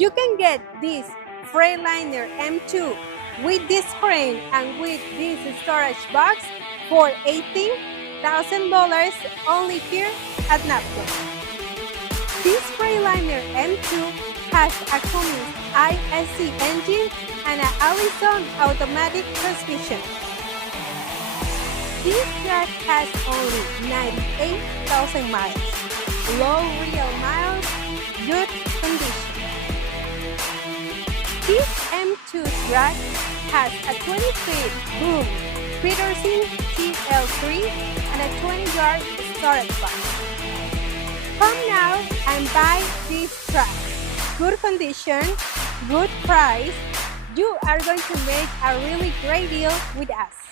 You can get this Freightliner M2 with this frame and with this storage box for $18,000 only here at NAVCOM. This Freightliner M2 has a Cummins ISC engine and an Allison automatic transmission. This truck has only 98,000 miles, low real miles, good condition. This M2 truck has a 20-feet boom Peterson TL3 and a 20-yard storage box. Come now and buy this truck. Good condition, good price. You are going to make a really great deal with us.